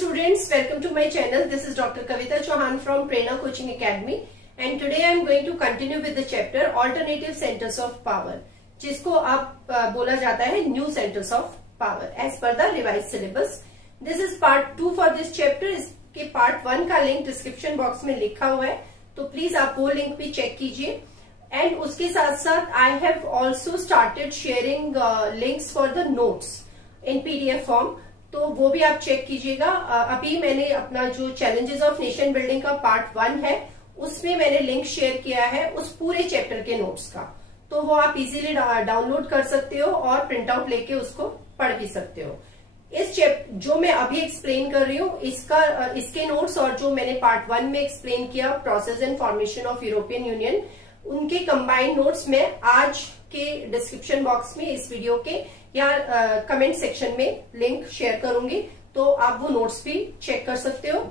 students, welcome to my channel. This is Dr. Kavita Chauhan from Prerna Coaching Academy and today I am going to continue with the chapter Alternative Centers of Power, जिसको आप बोला जाता है New Centers of Power as per the revised syllabus. This is part 2 for this chapter. इसके part 1 का link description box में लिखा हुआ है, तो प्लीज आप वो लिंक भी चेक कीजिए. एंड उसके साथ साथ I have also started sharing links for the notes in PDF form, तो वो भी आप चेक कीजिएगा. अभी मैंने अपना जो चैलेंजेस ऑफ नेशन बिल्डिंग का पार्ट 1 है उसमें मैंने लिंक शेयर किया है उस पूरे चैप्टर के नोट्स का, तो वो आप इजीली डाउनलोड कर सकते हो और प्रिंट आउट लेके उसको पढ़ भी सकते हो. इस चैप्टर जो मैं अभी एक्सप्लेन कर रही हूँ इसके नोट्स और जो मैंने पार्ट 1 में एक्सप्लेन किया process and formation of European union, उनके कंबाइंड नोट्स मैं आज के डिस्क्रिप्शन बॉक्स में इस वीडियो के या कमेंट सेक्शन में लिंक शेयर करूंगी, तो आप वो नोट्स भी चेक कर सकते हो.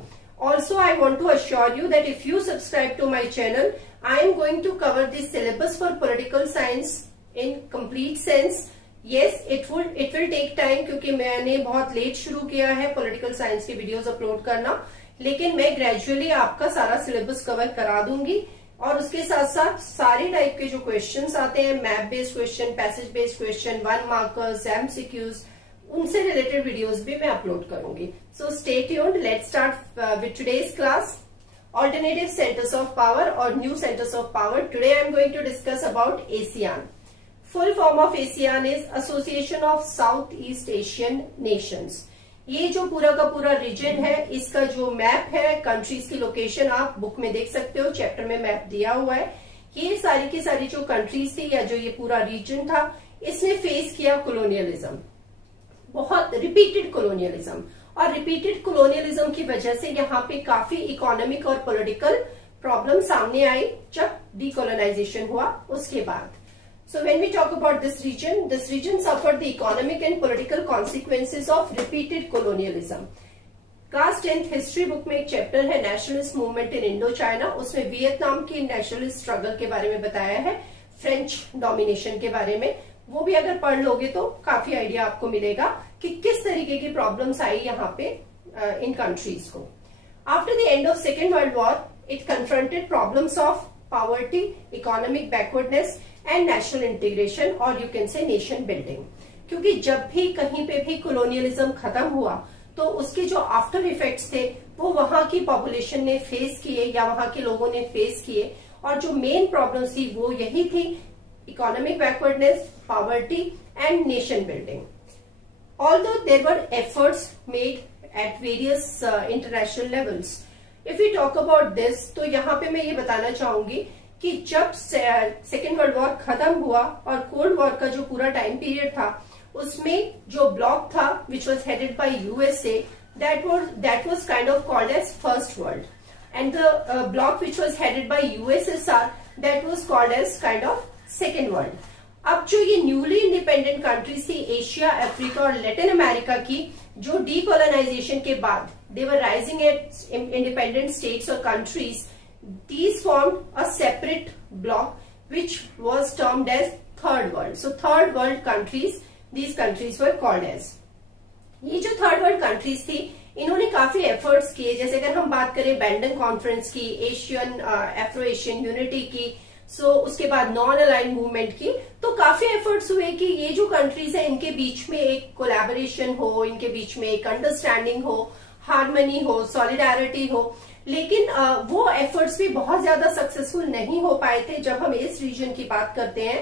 Also I want to assure you that if you subscribe to my channel I am going to cover this syllabus for political science in complete sense. Yes, it will take time क्योंकि मैंने बहुत late शुरू किया है political science के videos upload करना, लेकिन मैं ग्रेजुअली आपका सारा सिलेबस कवर करा दूंगी. और उसके साथ साथ सारे टाइप के जो क्वेश्चंस आते हैं, map based question, passage based question, 1 markers, MCQs, उनसे रिलेटेड वीडियोस भी मैं अपलोड करूंगी. So stay tuned. Let's start with today's class, alternative centres of power और new centres of power. Today I am going to discuss about ASEAN. Full form of ASEAN is association of South East Asian nations. ये जो पूरा का पूरा reason है, इसका जो map है, कंट्रीज की लोकेशन आप बुक में देख सकते हो, चैप्टर में मैप दिया हुआ है. ये सारी की सारी जो कंट्रीज थी या जो ये पूरा रीजन था, इसने फेस किया कोलोनियलिज्म, बहुत रिपीटेड कोलोनियलिज्म, और रिपीटेड कोलोनियलिज्म की वजह से यहाँ पे काफी इकोनॉमिक और पॉलिटिकल प्रॉब्लम सामने आई जब डीकोलोनाइजेशन हुआ उसके बाद. So when we talk about this region suffered the economic and political consequences of repeated colonialism. Class 10th history book में एक चैप्टर है nationalist movement in Indo China, उसमें वियतनाम की नेशनलिस्ट स्ट्रगल के बारे में बताया है, फ्रेंच डोमिनेशन के बारे में. वो भी अगर पढ़ लोगे तो काफी आइडिया आपको मिलेगा कि किस तरीके की प्रॉब्लम्स आई यहाँ पे इन कंट्रीज को. After the end of second world war it confronted problems of poverty, economic backwardness and national integration, और you can say nation building. क्योंकि जब भी कहीं पे भी कोलोनियलिज्म खत्म हुआ तो उसके जो आफ्टर इफेक्ट्स थे वो वहां की पॉपुलेशन ने फेस किए या वहां के लोगों ने फेस किए, और जो मेन प्रॉब्लम्स थी वो यही थी, economic backwardness, poverty and nation building. Although there were efforts made at various international levels. If you talk about this, तो यहाँ पे मैं ये बताना चाहूंगी कि जब सेकेंड वर्ल्ड वॉर खत्म हुआ और कोल्ड वॉर का जो पूरा टाइम पीरियड था, उसमें जो ब्लॉक था which was headed by USA, that was kind of called as first world, and the block which was headed by USSR, that was called as kind of second world. अब जो ये newly independent countries थी Asia, Africa और Latin America की, जो डीकोलोनाइजेशन के बाद they were rising at independent states और countries, these formed a separate block which was termed as third world. So third world countries, these countries were called as. ये जो third world countries थी, इन्होंने काफी एफर्ट्स किए. जैसे अगर हम बात करें बैंडन कॉन्फ्रेंस की, एशियन एफ्रो एशियन यूनिटी की, सो उसके बाद नॉन अलाइन मूवमेंट की, तो काफी एफर्ट्स हुए कि ये जो कंट्रीज है इनके बीच में एक कोलैबोरेशन हो, इनके बीच में एक अंडरस्टैंडिंग हो, हार्मनी हो, सॉलिडारिटी हो. लेकिन वो एफर्ट्स भी बहुत ज्यादा सक्सेसफुल नहीं हो पाए थे जब हम इस रीजन की बात करते हैं.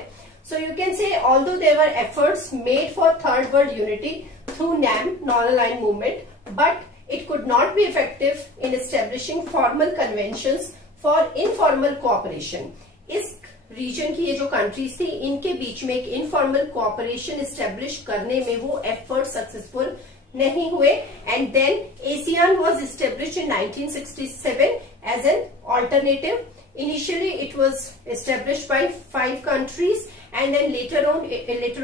So you can say although there were efforts made for third world unity through NAM, non align movement, but it could not be effective in establishing formal conventions for informal cooperation. इस reason की ये जो countries थी, इनके बीच में एक informal cooperation establish करने में वो एफर्ट सक्सेसफुल नहीं हुए. And then ASEAN was established in 1967 as an alternative. Initially it was established by 5 countries and then later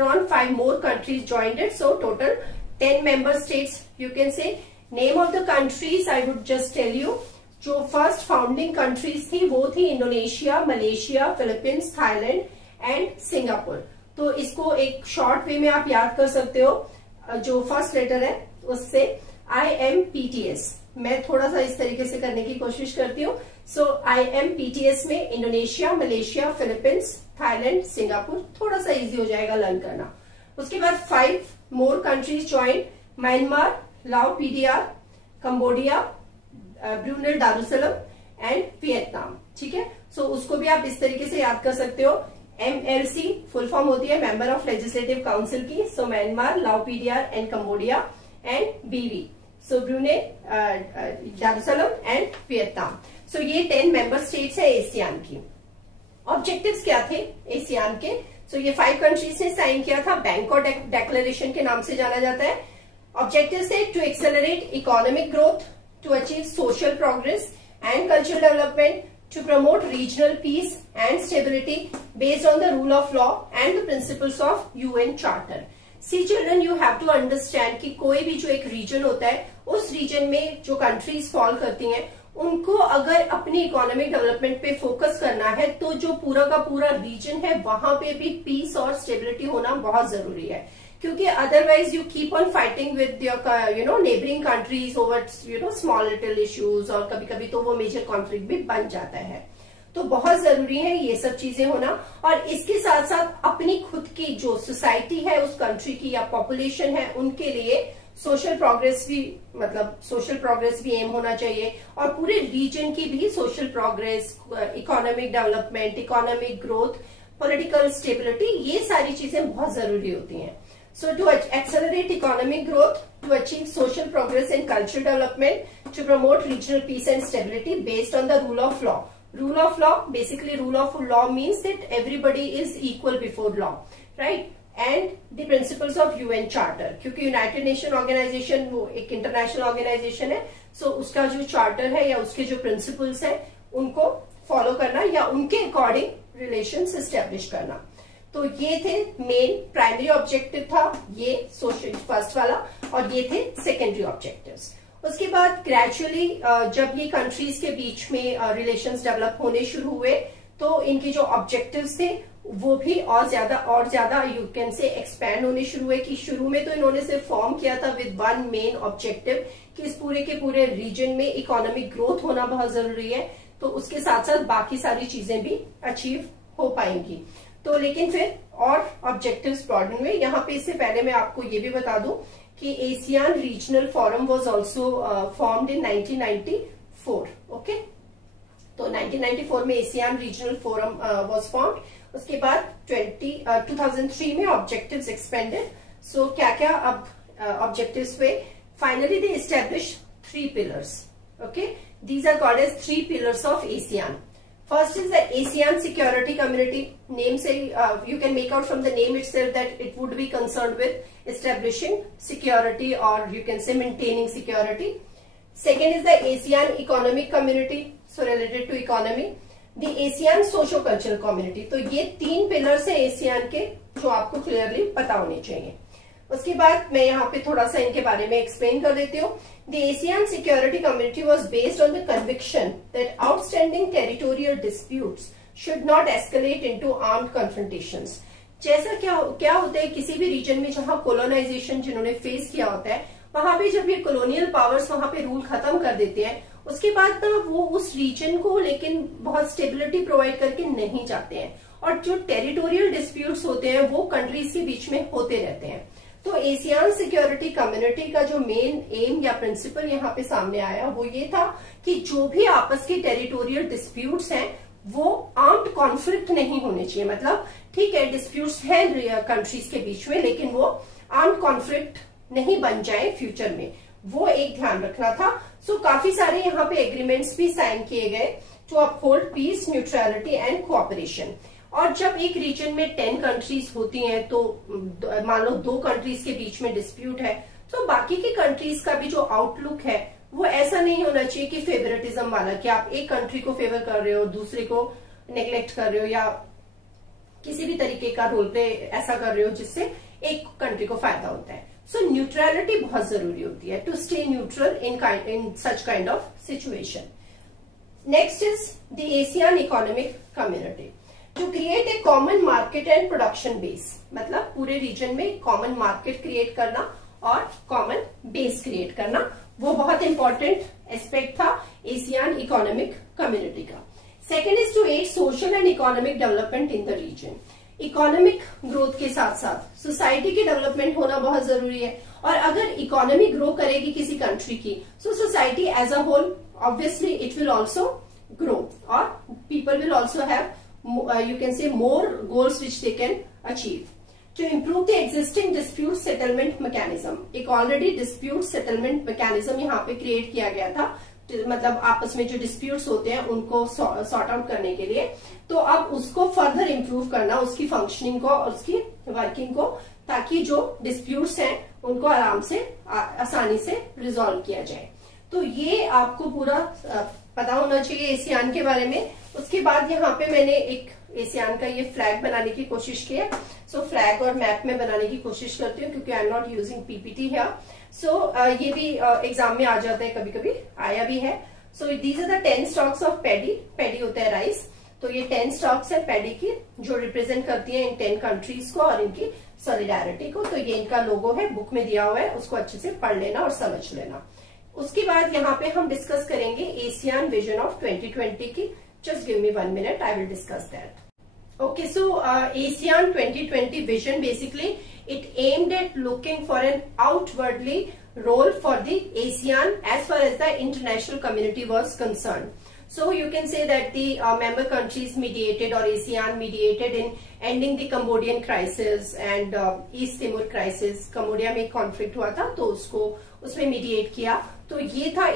on 5 more countries joined it, so total 10 member states you can say. Name of the countries I would just tell you. जो first founding countries थी वो थी Indonesia, Malaysia, Philippines, Thailand and Singapore. तो इसको एक short way में आप याद कर सकते हो, जो फर्स्ट लेटर है उससे. IMPTS, मैं थोड़ा सा इस तरीके से करने की कोशिश करती हूँ। सो IMPTS में Indonesia, Malaysia, Philippines, Thailand, Singapore, थोड़ा सा इजी हो जाएगा लर्न करना। उसके बाद 5 more countries join, Myanmar, Lao PDR, Cambodia, Brunei Darussalam and Vietnam. ठीक है, सो उसको भी आप इस तरीके से याद कर सकते हो। MLC फुल फॉर्म होती है मेंबर ऑफ लेजिस्लेटिव काउंसिल की, so Myanmar, Lao PDR and Cambodia, and BV so Brunei Darussalam and Vietnam. So ये 10 मेंबर स्टेट्स है एशियान की। ऑब्जेक्टिव्स क्या थे एशियान के? सो ये 5 कंट्रीज ने साइन किया था, बैंकॉक डिक्लेरेशन के नाम से जाना जाता है। ऑब्जेक्टिव्स थे to accelerate economic growth, to achieve social progress and cultural development, to promote regional peace and stability based on the rule of law and the principles of UN Charter. See children, you have to understand कि कोई भी जो एक reason होता है, उस reason में जो कंट्रीज फॉल करती हैं, उनको अगर अपनी इकोनॉमिक डेवलपमेंट पे फोकस करना है तो जो पूरा का पूरा रीजन है वहां पे भी पीस और स्टेबिलिटी होना बहुत जरूरी है, क्योंकि otherwise you keep on fighting with your neighbouring countries over small little issues, और कभी कभी तो वो मेजर कॉन्फ्लिक्ट भी बन जाता है। तो बहुत जरूरी है ये सब चीजें होना, और इसके साथ साथ अपनी खुद की जो सोसाइटी है उस कंट्री की या पॉपुलेशन है उनके लिए सोशल प्रोग्रेस भी, मतलब सोशल प्रोग्रेस भी एम होना चाहिए, और पूरे रीजन की भी social progress, economic development, economic growth, political stability, ये सारी चीजें बहुत जरूरी होती हैं। So to accelerate economic growth, to achieve social progress and cultural development, to promote regional peace and stability based on the rule of law. Rule of law, basically rule of law means that everybody is equal before law, right? And the principles of UN Charter, क्योंकि United nation organisation वो एक international organisation है, सो उसका जो charter है या उसके जो प्रिंसिपल्स है उनको फॉलो करना या उनके अकॉर्डिंग रिलेशंस एस्टेब्लिश करना। तो ये थे मेन प्राइमरी ऑब्जेक्टिव था ये सोशल फर्स्ट वाला, और ये थे सेकेंडरी ऑब्जेक्टिव्स। उसके बाद ग्रेजुअली जब ये कंट्रीज के बीच में रिलेशंस डेवलप होने शुरू हुए तो इनके जो ऑब्जेक्टिव्स थे वो भी और ज्यादा यू कैन से एक्सपैंड होने शुरू हुए। कि शुरू में तो इन्होंने सिर्फ फॉर्म किया था विद वन मेन ऑब्जेक्टिव कि इस पूरे के पूरे रीजन में इकोनॉमिक ग्रोथ होना बहुत जरूरी है, तो उसके साथ साथ बाकी सारी चीजें भी अचीव हो पाएंगी। तो लेकिन फिर और ऑब्जेक्टिव्स ब्रॉडन हुए। यहाँ पे इससे पहले मैं आपको ये भी बता दूं कि Asian regional forum was also formed in 1994। Okay, तो 1994 में Asian regional forum was formed. उसके बाद 2003 में ऑब्जेक्टिव्स एक्सपेंडेड। सो क्या क्या अब ऑब्जेक्टिव्स हुए? Finally they establish 3 pillars. Okay, these are called as 3 pillars of ASEAN. First is the ASEAN Security Community. Name say you can make out from the name itself that it would be concerned with establishing security, or you can say maintaining security. Second is the ASEAN Economic Community, so related to economy. The ASEAN Socio-Cultural Community. तो ये 3 pillars हैं ASEAN के जो आपको clearly पता होने चाहिए। उसके बाद मैं यहाँ पे थोड़ा सा इनके बारे में एक्सप्लेन कर देती हूँ। The ASEAN Security Community was based on the conviction that outstanding territorial disputes should not escalate into armed confrontations. जैसा क्या होता है किसी भी रीजन में जहां कोलोनाइजेशन जिन्होंने फेस किया होता है, वहां पे जब ये कॉलोनियल पावर्स वहां पे रूल खत्म कर देते हैं, उसके बाद ना वो उस रीजन को लेकिन बहुत स्टेबिलिटी प्रोवाइड करके नहीं चाहते हैं, और जो टेरिटोरियल डिस्प्यूट्स होते हैं वो कंट्रीज के बीच में होते रहते हैं। तो एशियन सिक्योरिटी कम्युनिटी का जो मेन एम या प्रिंसिपल यहाँ पे सामने आया वो ये था कि जो भी आपस के टेरिटोरियल डिस्प्यूट्स हैं वो आर्म्ड कॉन्फ्लिक्ट नहीं होने चाहिए। मतलब ठीक है डिस्प्यूट्स हैं कंट्रीज के बीच में, लेकिन वो आर्म्ड कॉन्फ्लिक्ट नहीं बन जाए फ्यूचर में, वो एक ध्यान रखना था। सो काफी सारे यहाँ पे एग्रीमेंट्स भी साइन किए गए to uphold peace, neutrality and cooperation. और जब एक रीजन में 10 कंट्रीज होती हैं तो मान लो 2 कंट्रीज के बीच में डिस्प्यूट है, तो बाकी की कंट्रीज का भी जो आउटलुक है वो ऐसा नहीं होना चाहिए कि फेवरेटिज्म वाला, कि आप एक कंट्री को फेवर कर रहे हो दूसरे को नेग्लेक्ट कर रहे हो, या किसी भी तरीके का रोल प्ले ऐसा कर रहे हो जिससे एक कंट्री को फायदा होता है। सो न्यूट्रलिटी बहुत जरूरी होती है, to stay neutral in such kind of situation. Next is the ASEAN economic community to create a common market and production base. मतलब पूरे रीजन में कॉमन मार्केट क्रिएट करना और कॉमन बेस क्रिएट करना, वो बहुत इंपॉर्टेंट एस्पेक्ट था ASEAN economic community का। Second is to aid social and economic development in the region. Economic growth के साथ साथ सोसाइटी की डेवलपमेंट होना बहुत जरूरी है, और अगर इकोनॉमी ग्रो करेगी किसी कंट्री की, so society as a whole obviously it will also grow, और people will also have you can say more goals which they can achieve. To improve the existing dispute settlement mechanism, एक already dispute settlement mechanism यहाँ पे create किया गया था, मतलब आपस में जो disputes होते हैं उनको सॉर्ट आउट करने के लिए। तो अब उसको फर्दर इम्प्रूव करना, उसकी फंक्शनिंग को और उसकी वर्किंग को, ताकि जो disputes हैं उनको आराम से आसानी से रिजॉल्व किया जाए। तो ये आपको पूरा पता होना चाहिए एशियान के बारे में। उसके बाद यहाँ पे मैंने एक एशियान का ये फ्लैग बनाने की कोशिश की है। सो फ्लैग और मैप में बनाने की कोशिश करती हूँ क्योंकि I am not using PPT है। सो ये भी एग्जाम में आ जाता है, कभी कभी आया भी है। So these are the 10 stocks of paddy. Paddy होता है राइस। तो ये 10 स्टॉक्स है पैडी की, जो रिप्रेजेंट करती है इन 10 कंट्रीज को और इनकी सॉलिडारिटी को। तो ये इनका लोगो है, बुक में दिया हुआ है, उसको अच्छे से पढ़ लेना और समझ लेना। उसके बाद यहाँ पे हम डिस्कस करेंगे एशियन विजन ऑफ 2020 की। Just give me 1 minute, I will discuss that. Okay, so ASEAN 2020 vision, basically it aimed at looking for an outwardly role for the ASEAN as far as the international community was concerned. So you can say that the member countries mediated, or ASEAN mediated in ending the Cambodian crisis and East Timor crisis. Cambodia में conflict हुआ था तो उसको उसमें mediate किया। तो ये था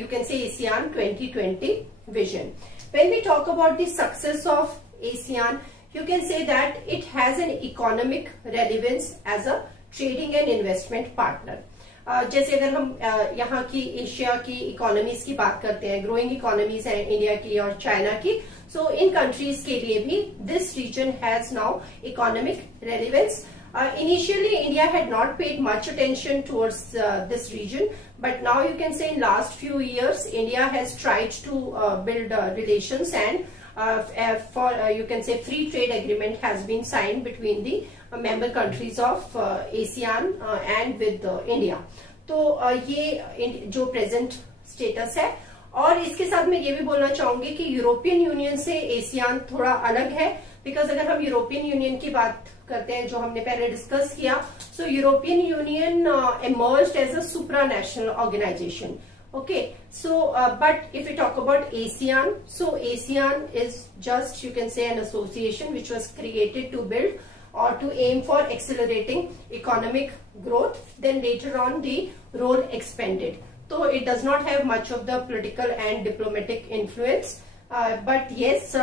you can say ASEAN 2020 vision. When we talk about the success of ASEAN, you can say that it has an economic relevance as a trading and investment partner. जैसे अगर हम यहाँ की एशिया की इकोनॉमीज की बात करते हैं, ग्रोइंग इकोनॉमीज है इंडिया की और चाइना की, सो इन कंट्रीज के लिए भी this region has now economic relevance. Initially, India had not paid much attention towards this region, but now you can say in last few years, India has tried to build relations, and for you can say free trade agreement has been signed between the member countries of ASEAN and with India. तो ये जो present status है। और इसके साथ मैं ये भी बोलना चाहूंगी कि यूरोपियन यूनियन से एशियान थोड़ा अलग है, बिकॉज अगर हम यूरोपियन यूनियन की बात करते हैं जो हमने पहले डिस्कस किया, so European Union emerged as a supranational organization. Okay, so but if we talk about ASEAN, so ASEAN is just you can say an association which was created to build or to aim for accelerating economic growth. Then later on the role expanded. So it does not have much of the political and diplomatic influence. But yes,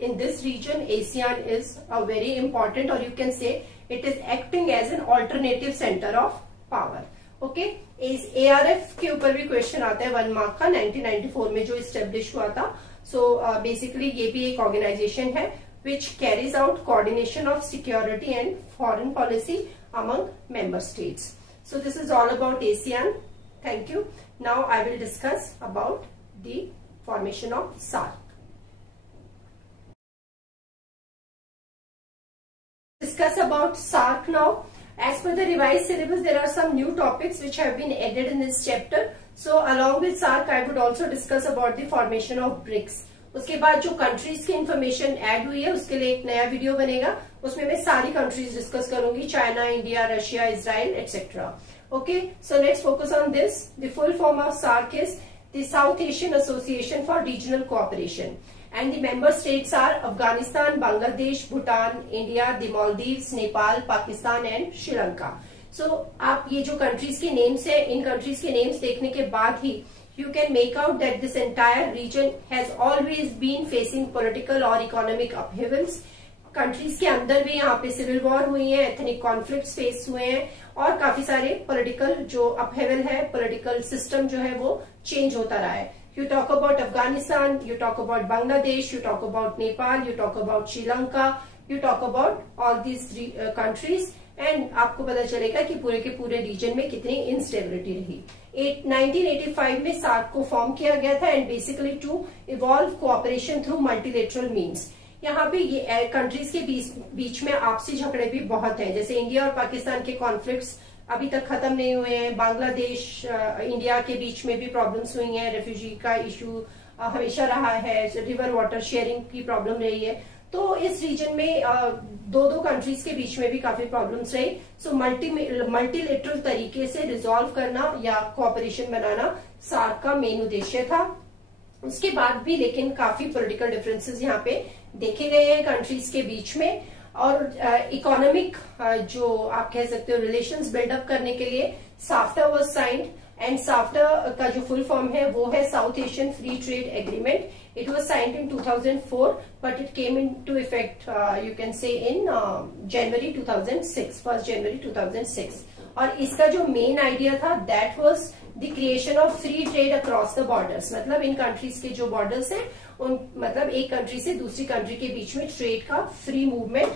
in this region, ASEAN is a very important, or you can say it is acting as an alternative center of power. Okay, इस ARF के ऊपर भी question आता है 1 mark का, 1994 में जो establish हुआ था। सो बेसिकली ये भी एक ऑर्गेनाइजेशन है which carries out coordination of security and foreign policy among member states. So this is all about ASEAN. Thank you. Now I will discuss about the formation of SAARC. Discuss about SAARC now. As per the revised syllabus, there are some new topics which have been added in this chapter. So along with SAARC, I would also discuss about the formation of BRICS. उसके बाद जो countries की information add हुई है उसके लिए एक नया वीडियो बनेगा, उसमें मैं सारी कंट्रीज डिस्कस करूंगी, China, India, Russia, Israel etcetera. Okay, so let's focus on this. The full form of SAARC is the south Asian association for regional cooperation, and the member states are Afghanistan, Bangladesh, Bhutan, India, the Maldives, Nepal, Pakistan and Sri Lanka. So आप ये जो countries के names है, इन countries के names देखने के बाद ही you can make out that this entire region has always been facing political or economic upheavals. Countries के अंदर भी यहाँ पे सिविल वॉर हुई है, एथनिक कॉन्फ्लिक्ट फेस हुए हैं और काफी सारे पॉलिटिकल जो अपहेवल है, पॉलिटिकल सिस्टम जो है वो चेंज होता रहा है। You talk about Afghanistan, you talk about Bangladesh, you talk about Nepal, you talk about Sri Lanka, you talk about all these three countries, and आपको पता चलेगा कि पूरे के पूरे रीजन में कितनी इंस्टेबिलिटी रही। 1985 में SAARC को फॉर्म किया गया था, and basically to evolve cooperation through multilateral means. यहाँ पे ये कंट्रीज के बीच में आपसी झगड़े भी बहुत हैं, जैसे इंडिया और पाकिस्तान के कॉन्फ्लिक्ट्स अभी तक खत्म नहीं हुए हैं। बांग्लादेश इंडिया के बीच में भी प्रॉब्लम्स हुई हैं, रेफ्यूजी का इशू हमेशा रहा है, रिवर वाटर शेयरिंग की प्रॉब्लम रही है। तो इस रीजन में दो कंट्रीज के बीच में भी काफी प्रॉब्लम्स रही। सो मल्टीलेटरल तरीके से रिजॉल्व करना या कोऑपरेशन बनाना सार्क का मेन उद्देश्य था। उसके बाद भी लेकिन काफी पॉलिटिकल डिफरेंसेस यहाँ पे देखे गए हैं कंट्रीज के बीच में, और इकोनॉमिक जो आप कह सकते हो रिलेशंस बिल्डअप करने के लिए SAFTA was signed, and SAFTA का जो फुल फॉर्म है वो है south Asian free trade agreement. It was signed in 2004, but it came into effect, you can say, in January 2006, 1st January 2006. और इसका जो मेन आइडिया था that was the creation of free trade across the borders. मतलब इन countries के जो borders हैं उन मतलब एक कंट्री से दूसरी कंट्री के बीच में ट्रेड का फ्री मूवमेंट,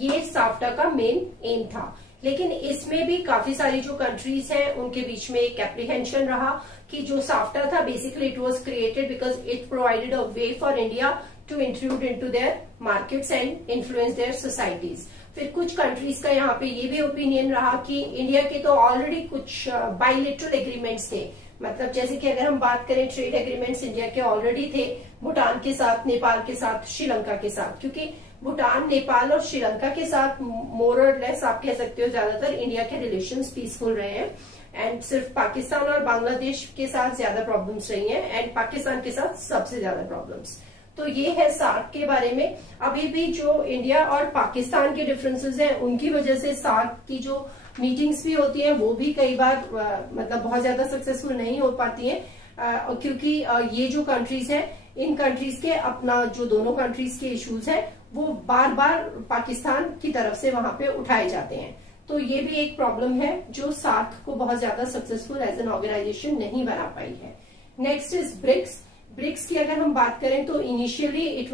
ये साफ्टा का मेन एम था। लेकिन इसमें भी काफी सारी जो कंट्रीज हैं उनके बीच में एक एप्रीहेंशन रहा कि जो साफ्टा था basically it was created because it provided a way for India to intrude into their markets and influence their societies. फिर कुछ कंट्रीज का यहाँ पे ये भी ओपिनियन रहा कि इंडिया के तो ऑलरेडी कुछ बायलैटरल एग्रीमेंट्स थे, मतलब जैसे कि अगर हम बात करें ट्रेड एग्रीमेंट्स इंडिया के ऑलरेडी थे भूटान के साथ, नेपाल के साथ, श्रीलंका के साथ, क्योंकि भूटान, नेपाल और श्रीलंका के साथ मोर और लेस आप कह सकते हो ज्यादातर इंडिया के रिलेशंस पीसफुल रहे हैं, एंड सिर्फ पाकिस्तान और बांग्लादेश के साथ ज्यादा प्रॉब्लम्स रही हैं, एंड पाकिस्तान के साथ सबसे ज्यादा प्रॉब्लम्स। तो ये है सार्क के बारे में। अभी भी जो इंडिया और पाकिस्तान के डिफरेंसेस हैं उनकी वजह से सार्क की जो मीटिंग्स भी होती हैं वो भी कई बार मतलब बहुत ज्यादा सक्सेसफुल नहीं हो पाती हैं, क्योंकि ये जो कंट्रीज हैं इन कंट्रीज के अपना जो दोनों कंट्रीज के इश्यूज हैं वो बार बार पाकिस्तान की तरफ से वहां पे उठाए जाते हैं। तो ये भी एक प्रॉब्लम है जो सार्क को बहुत ज्यादा सक्सेसफुल एज एन ऑर्गेनाइजेशन नहीं बना पाई है। Next is BRICS. ब्रिक्स की अगर हम बात करें तो initially it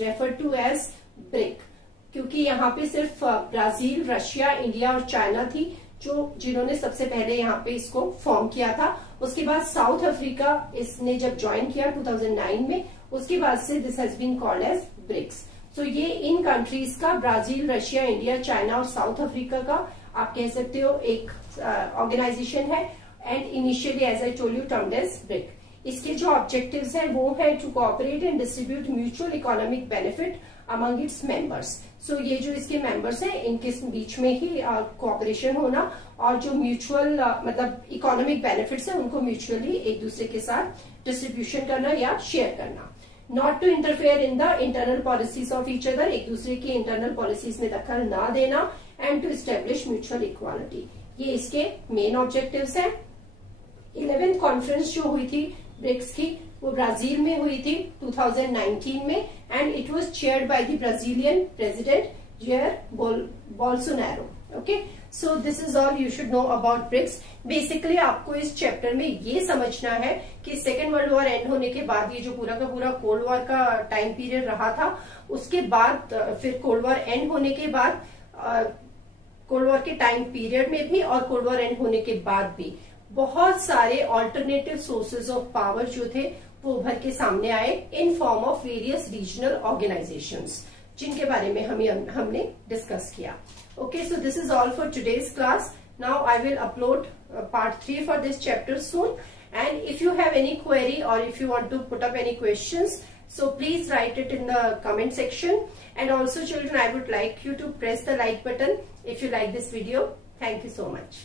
refer to as BRIC, क्योंकि यहाँ पे सिर्फ ब्राजील, रशिया, इंडिया और चाइना थी जिन्होंने सबसे पहले यहाँ पे इसको फॉर्म किया था। उसके बाद साउथ अफ्रीका इसने जब ज्वाइन किया 2009 में, उसके बाद से this has been called as BRICS. So ये इन कंट्रीज का ब्राजील, रशिया, इंडिया, चाइना और साउथ अफ्रीका का आप कह सकते हो एक ऑर्गेनाइजेशन है, and initially as I told you termed as BRIC. इसके जो ऑब्जेक्टिव्स हैं वो है to cooperate and distribute mutual economic benefit among its members. So ये जो इसके मेंबर्स हैं इनके बीच में ही कोऑपरेशन होना और जो म्यूचुअल मतलब इकोनॉमिक बेनिफिट्स हैं उनको म्यूचुअली एक दूसरे के साथ डिस्ट्रीब्यूशन करना या शेयर करना। Not to interfere in the internal policies of each other, एक दूसरे की इंटरनल पॉलिसीज में दखल ना देना, and to establish mutual equality, ये इसके मेन ऑब्जेक्टिव्स हैं। 11th कॉन्फ्रेंस जो हुई थी ब्रिक्स की वो ब्राजील में हुई थी 2019 में, and it was chaired by the Brazilian president Jair Bolsonaro. Okay, so this is all you should know about BRICS. Basically आपको इस चैप्टर में ये समझना है कि सेकेंड वर्ल्ड वॉर एंड होने के बाद ये जो पूरा का पूरा कोल्ड वॉर का टाइम पीरियड रहा था, उसके बाद फिर कोल्ड वॉर एंड होने के बाद कोल्ड वॉर के टाइम पीरियड में भी और कोल्ड वॉर एंड होने के बाद भी बहुत सारे ऑल्टरनेटिव सोर्सेज ऑफ पावर जो थे वो उभर के सामने आए in form of various regional organisations, जिनके बारे में हमने डिस्कस किया। Okay, so this is all for today's class. Now I will upload part 3 for this chapter soon, and if you have any query or if you want to put up any questions, so please write it in the comment section. And also children, I would like you to press the like button if you like this video. Thank you so much.